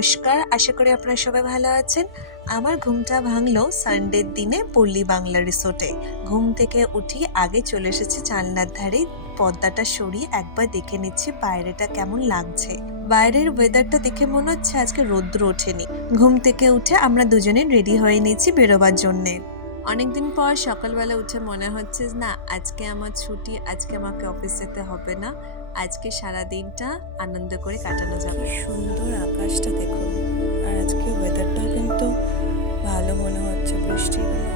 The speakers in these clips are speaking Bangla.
নমস্কার, আশা করি আপনারা সবাই ভালো আছেন। আমার ঘুমটা ভাঙলো সানডের দিনে পল্লী বাংলা রিসোর্টে। ঘুম থেকে উঠি, আগে চলে এসেছি জানলার ধারে। পর্দাটা সরিয়ে একবার দেখে নিচ্ছি বাইরেটা কেমন লাগছে। বাইরের ওয়েদারটা দেখে মনে হচ্ছে আজকে রৌদ্র ওঠেনি। ঘুম থেকে উঠে আমরা দুজনে রেডি হয়ে নিয়েছি বেরোবার জন্যে। অনেকদিন পর সকালবেলা উঠে মনে হচ্ছে না, আজকে আমার ছুটি, আজকে আমাকে অফিস যেতে হবে না। আজকে সারা দিনটা আনন্দ করে কাটানো যাবে। সুন্দর আকাশটা দেখুন আর আজকে ওয়েদারটা কিন্তু ভালো মনে হচ্ছে বৃষ্টির কোনো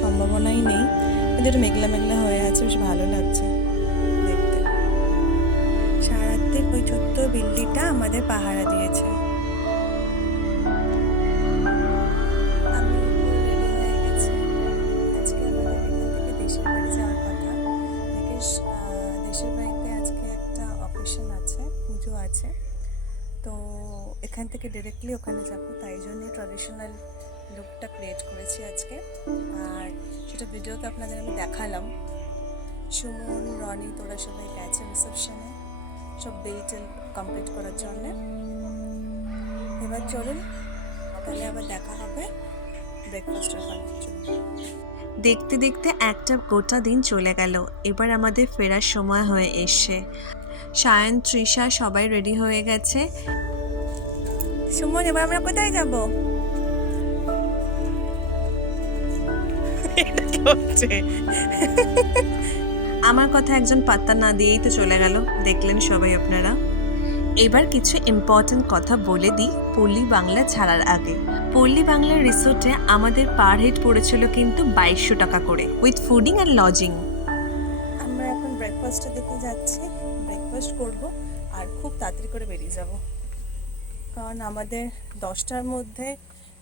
সম্ভাবনাই নেই। কিন্তু একটু মেঘলা মেঘলা হয়ে আছে, বেশ ভালো লাগছে দেখতে। সারাতে ওই ছোট্ট বিল্ডিটা আমাদের পাহারা দিয়েছে। আছে তো এখান থেকে ডিরেক্টলি ওখানে যাব, তাই জন্যই ট্র্যাডিশনাল লুকটা ক্রিয়েট করেছি আজকে। আর সেটা ভিডিওতে আপনাদের আমি দেখালাম। সুমন, রনি, তোরা সবাই গেছে রিসেপশনে সব বিল কমপ্লিট করার জন্যে। এবার চলুন, তাহলে আবার দেখা হবে। ব্রেকফাস্টের জন্য। দেখতে দেখতে একটা গোটা দিন চলে গেল। এবার আমাদের ফেরার সময় হয়ে এসছে। সায়ন তৃষা সবাই রেডি হয়ে গেছে। সুমন এবার আমরা কোথায় যাব? আমার কথা একজন পাত্তা না দিয়েই তো চলে গেল। দেখলেন সবাই আপনারা? এবার কিছু ইম্পর্ট্যান্ট কথা বলে দিই পল্লী বাংলা ছাড়ার আগে। পল্লী বাংলার রিসোর্টে আমাদের পার হেড পড়েছিল কিন্তু বাইশশো টাকা করে উইথ ফুডিং অ্যান্ড লজিং আমরা এখন ব্রেকফাস্টের দিকে যাচ্ছি ব্রেকফাস্ট করব আর খুব তাড়াতাড়ি করে বেরিয়ে যাব। কারণ আমাদের দশটার মধ্যে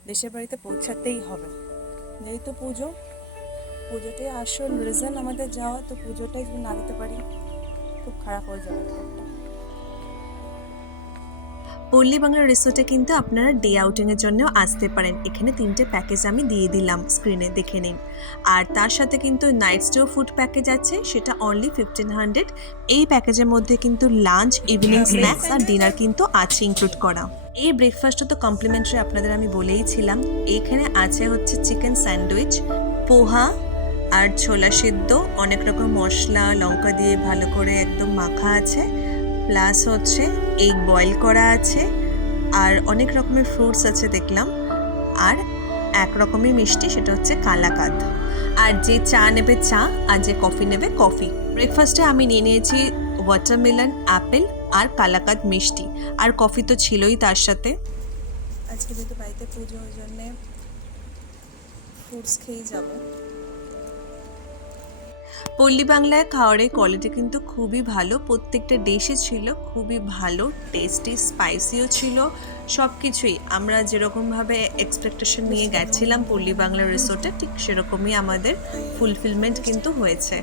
দেশের বাড়িতে পৌঁছাতেই হবে। যেহেতু পুজো পুজোটাই আসল রিজন আমাদের যাওয়া, তো পুজোটাই যদি না দিতে পারি, খুব খারাপ হয়ে যাবে। পল্লী বাংলা রিসোর্টে কিন্তু আপনারা ডে আউটিংয়ের জন্যও আসতে পারেন। এখানে তিনটে প্যাকেজ আমি দিয়ে দিলাম স্ক্রিনে দেখে নিন। আর তার সাথে কিন্তু নাইট স্টেও ফুড প্যাকেজ আছে সেটা অনলি ফিফটিন হান্ড্রেড এই প্যাকেজের মধ্যে কিন্তু লাঞ্চ ইভিনিং স্ন্যাক্স আর ডিনার কিন্তু আছে ইনক্লুড করা। এই ব্রেকফাস্টটা তো কমপ্লিমেন্টারি আপনাদের আমি বলেইছিলাম এখানে আছে হচ্ছে চিকেন স্যান্ডউইচ পোহা আর ছোলা সেদ্ধ। অনেক রকম মশলা লঙ্কা দিয়ে ভালো করে একদম মাখা আছে। প্লাস হচ্ছে এগ বয়েল করা আছে, আর অনেক রকমের ফ্রুটস আছে দেখলাম, আর এক রকমের মিষ্টি সেটা হচ্ছে কালাকাদ। আর যে চা নেবে চা, আর যে কফি নেবে কফি। ব্রেকফাস্টে আমি নিয়ে নিয়েছি ওয়াটারমেলন অ্যাপেল আর কালাকাদ মিষ্টি। আর কফি তো ছিলই তার সাথে। আজকে যেহেতু বাড়িতে পুজো, ওই জন্যে ফ্রুটস খেয়েই যাব। পল্লী বাংলায় খাওয়ারের কোয়ালিটি কিন্তু খুবই ভালো। প্রত্যেকটা ডিশে ছিল খুবই ভালো টেস্টি স্পাইসিও ছিল। সব কিছুই আমরা যেরকমভাবে এক্সপেকটেশন নিয়ে গেছিলাম পল্লী বাংলা রিসোর্টে ঠিক সেরকমই আমাদের ফুলফিলমেন্ট কিন্তু হয়েছে।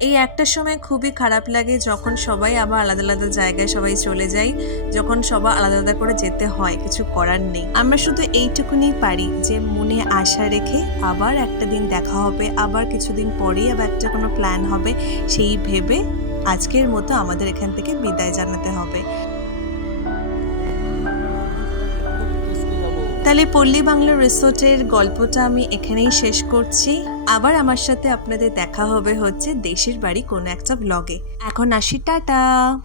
এই একটা সময় খুবই খারাপ লাগে যখন সবাই আবার আলাদা আলাদা জায়গায় সবাই চলে যায়, যখন সবাই আলাদা আলাদা করে যেতে হয়, কিছু করার নেই। আমরা শুধু এইটুকুনি পারি যে মনে আশা রেখে আবার একটা দিন দেখা হবে, আবার কিছুদিন পরেই আবার একটা কোনো প্ল্যান হবে, সেই ভেবে আজকের মতো আমাদের এখান থেকে বিদায় জানাতে হবে। তাহলে পল্লী বাংলা রিসোর্টের গল্পটা আমি এখানেই শেষ করছি। আবার আমার সাথে আপনাদের দেখা হবে হচ্ছে দেশের বাড়ি কোনো একটা ব্লগে এখন আসি, টাটা!